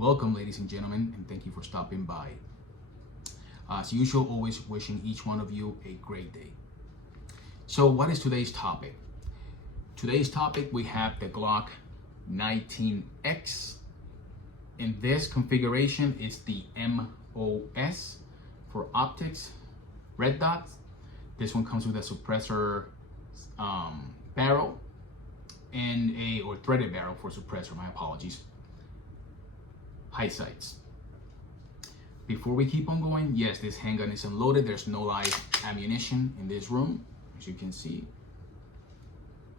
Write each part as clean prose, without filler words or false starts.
Welcome, ladies and gentlemen, and thank you for stopping by. As usual, always wishing each one of you a great day. So what is today's topic? Today's topic, we have the Glock 19X. In this configuration, it's the MOS for optics, red dots. This one comes with a suppressor barrel and or threaded barrel for suppressor, my apologies. High sights. Before we keep on going, yes, this handgun is unloaded. There's no live ammunition in this room. As you can see,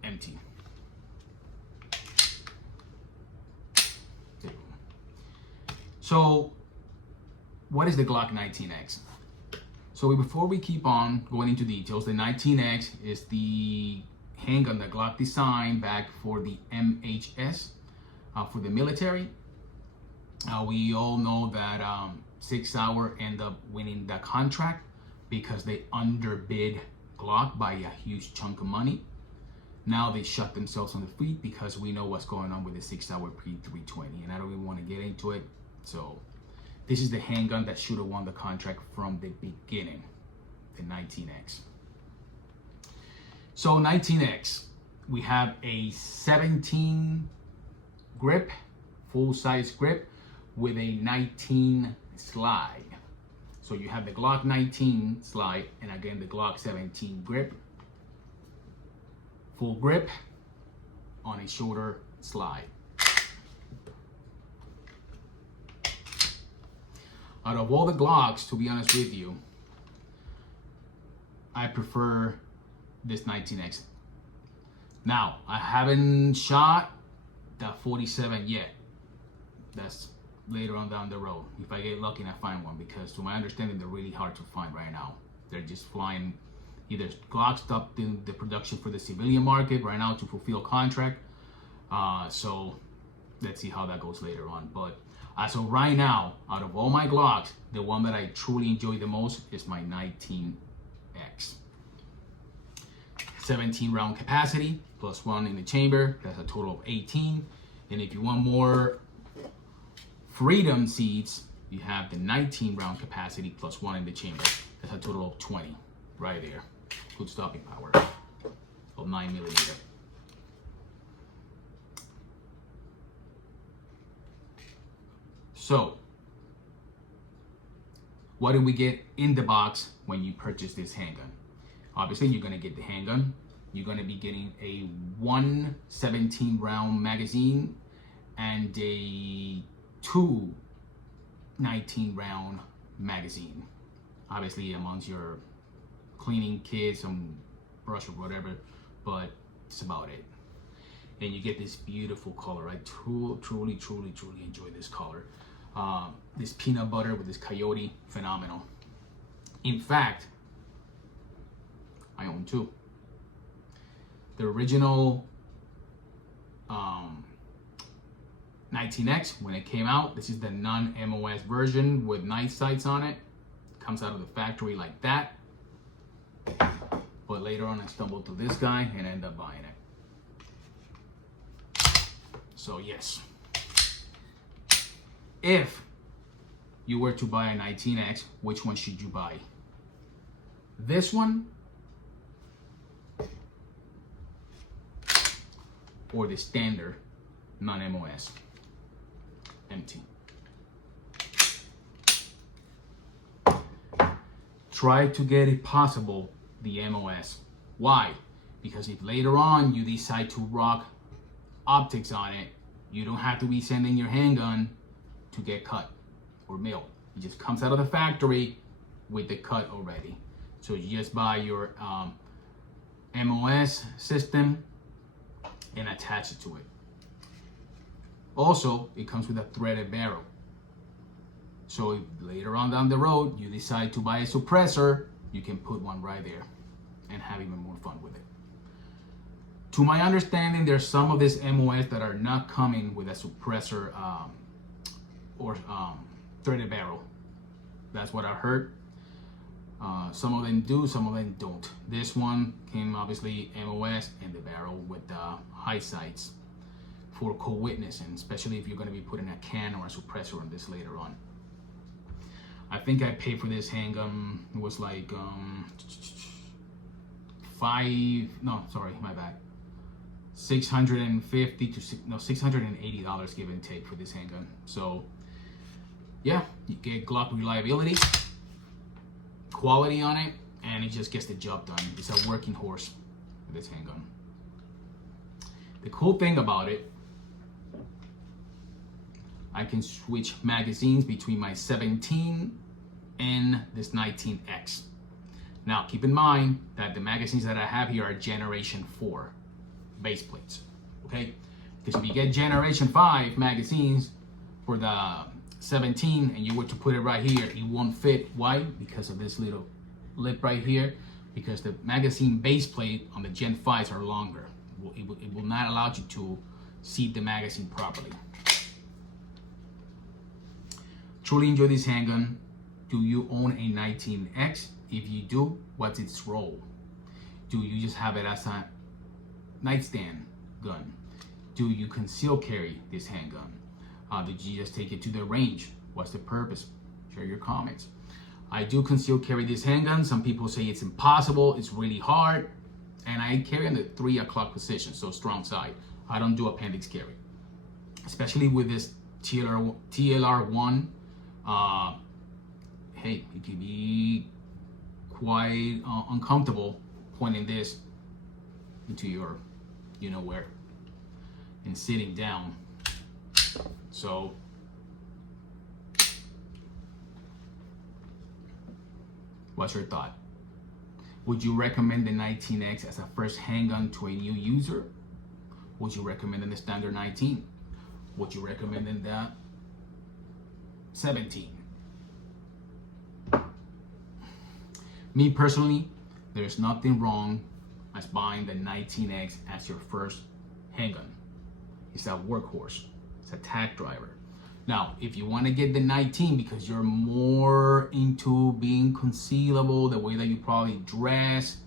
empty. So what is the Glock 19X? So before we keep on going into details, the 19X is the handgun that Glock designed back for the MHS, for the military. We all know that 6 Hour ended up winning the contract because they underbid Glock by a huge chunk of money. Now they shut themselves on the feet because we know what's going on with the 6 Hour P320, and I don't even want to get into it. So this is the handgun that should have won the contract from the beginning, the 19X. So 19X, we have a 17 grip, full size grip with a 19 slide. So you have the Glock 19 slide and again the Glock 17 grip. Full grip on a shoulder slide. Out of all the Glocks, to be honest with you, I prefer this 19X. Now, I haven't shot the 47 yet. That's later on down the road. If I get lucky and I find one, because to my understanding, they're really hard to find right now. They're just flying. Either Glock stopped the production for the civilian market right now to fulfill contract. So let's see how that goes later on. But as of right now, out of all my Glocks, the one that I truly enjoy the most is my 19X. 17 round capacity, plus one in the chamber. That's a total of 18. And if you want more freedom seats, you have the 19 round capacity plus one in the chamber. That's a total of 20 right there. Good stopping power of 9mm. So, what do we get in the box when you purchase this handgun? Obviously, you're gonna get the handgun. You're gonna be getting a 17 round magazine and a 19 round magazine. Obviously, amongst your cleaning kit, some brush or whatever, but it's about it. And you get this beautiful color. I truly enjoy this color. This peanut butter with this coyote, phenomenal. In fact, I own two. The original 19X, when it came out, this is the non-MOS version with night sights on it. Comes out of the factory like that. But later on I stumbled to this guy and ended up buying it. So yes, if you were to buy a 19X, which one should you buy? This one or the standard non-MOS empty? Try to get, if possible, the MOS. Why? Because if later on you decide to rock optics on it, you don't have to be sending your handgun to get cut or milled. It just comes out of the factory with the cut already. So you just buy your MOS system and attach it to it. Also, it comes with a threaded barrel. So if later on down the road you decide to buy a suppressor, you can put one right there and have even more fun with it. To my understanding, there's some of this MOS that are not coming with a suppressor or threaded barrel. That's what I heard. Some of them do, some of them don't. This one came obviously MOS and the barrel with the high sights for co-witnessing, especially if you're going to be putting a can or a suppressor on this later on. I think I paid for this handgun, it was like $650 to $680 give and take for this handgun. So yeah, you get Glock reliability, quality on it, and it just gets the job done. It's a working horse for this handgun. The cool thing about it, I can switch magazines between my 17 and this 19X. Now keep in mind that the magazines that I have here are generation 4 base plates, okay? Because if you get generation 5 magazines for the 17 and you were to put it right here, it won't fit. Why? Because of this little lip right here, because the magazine base plate on the Gen 5s are longer. It will not allow you to seat the magazine properly. Truly enjoy this handgun. Do you own a 19X? If you do, what's its role? Do you just have it as a nightstand gun? Do you conceal carry this handgun? Did you just take it to the range? What's the purpose? Share your comments. I do conceal carry this handgun. Some people say it's impossible, it's really hard. And I carry in the 3 o'clock position, so strong side. I don't do appendix carry. Especially with this TLR1. Hey, it can be quite uncomfortable pointing this into your, you know where, and sitting down. So what's your thought? Would you recommend the 19X as a first handgun to a new user? Would you recommend the standard 19? Would you recommend the 17? Me personally, there's nothing wrong as buying the 19X as your first handgun. It's a workhorse. It's a tack driver. Now, if you want to get the 19 because you're more into being concealable, the way that you probably dress,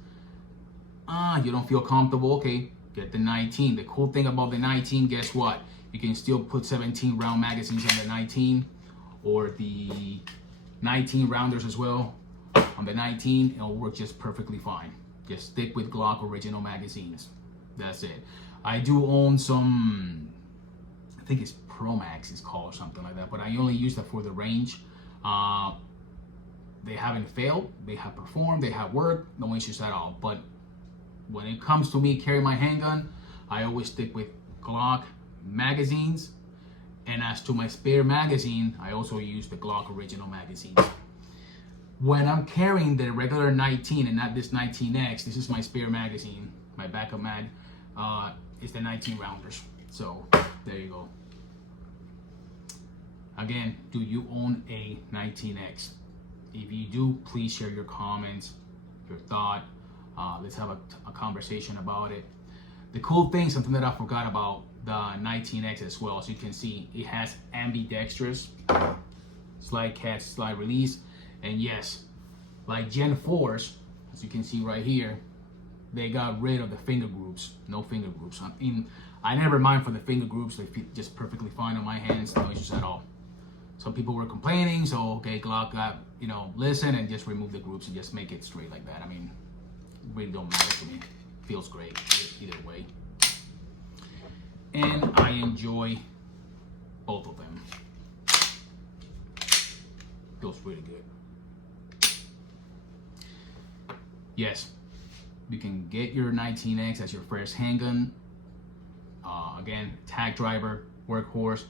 you don't feel comfortable, okay, get the 19. The cool thing about the 19, guess what? You can still put 17 round magazines on the 19 or the 19 rounders as well on the 19. It'll work just perfectly fine. Just stick with Glock original magazines. That's it. I do own some, I think it's Pro Max is called or something like that, but I only use that for the range. They haven't failed, they have performed, they have worked, no issues at all. But when it comes to me carrying my handgun, I always stick with Glock magazines. And as to my spare magazine, I also use the Glock original magazines. When I'm carrying the regular 19 and not this 19X, this is my spare magazine, my backup mag, it's the 19 rounders. So there you go. Again, do you own a 19X? If you do, please share your comments, your thought. Let's have a conversation about it. The cool thing, something that I forgot about the 19X as well, as you can see, it has ambidextrous slide catch, slide release. And yes, like Gen 4s, as you can see right here, they got rid of the finger groups, no finger groups. I never mind for the finger groups, they fit just perfectly fine on my hands, no issues at all. Some people were complaining, so okay, Glock got, listen and just remove the groups and just make it straight like that. I mean, it really don't matter to me. Feels great either way. And I enjoy both of them. Feels really good. Yes, you can get your 19X as your first handgun. Again, tag driver, workhorse.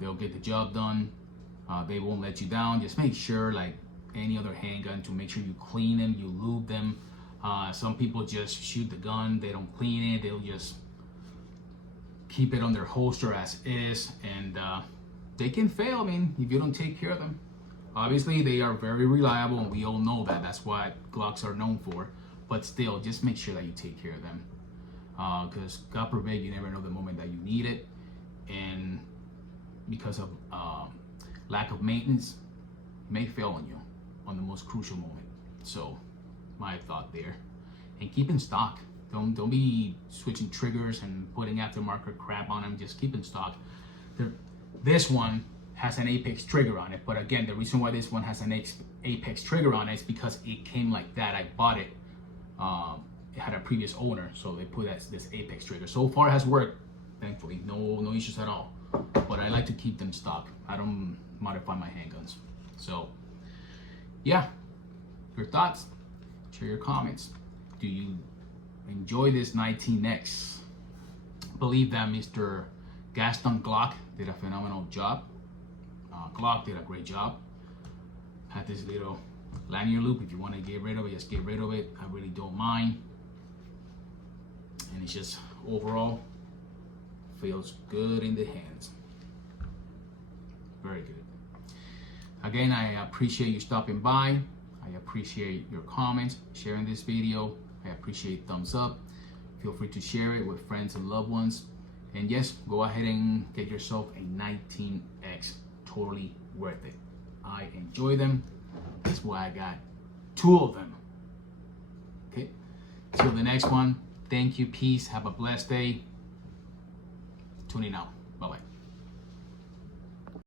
They'll get the job done. They won't let you down. Just make sure, like any other handgun, to make sure you clean them, you lube them. Some people just shoot the gun, they don't clean it, they'll just keep it on their holster as is, and they can fail, if you don't take care of them. Obviously, they are very reliable, and we all know that. That's what Glocks are known for. But still, just make sure that you take care of them. Because God forbid, you never know the moment that you need it. And because of lack of maintenance, it may fail on you on the most crucial moment. So, my thought there. And keep in stock. Don't be switching triggers and putting aftermarket crap on them. Just keep in stock. This one has an Apex trigger on it, but again, the reason why this one has an Apex trigger on it is because it came like that. I bought it. It had a previous owner, so they put this Apex trigger. So far, it has worked. Thankfully, no issues at all. But I like to keep them stock. I don't modify my handguns. So, yeah. Your thoughts? Share your comments. Do you enjoy this 19X? Believe that Mr. Gaston Glock did a phenomenal job. Glock did a great job. Had this little lanyard loop. If you want to get rid of it, just get rid of it. I really don't mind. And it's just overall feels good in the hands. Very good. Again, I appreciate you stopping by. I appreciate your comments, sharing this video. I appreciate thumbs up. Feel free to share it with friends and loved ones. And yes, go ahead and get yourself a 19X. Totally worth it. I enjoy them. That's why I got 2 of them. Okay. Till the next one. Thank you. Peace. Have a blessed day. Tuning out. Bye-bye.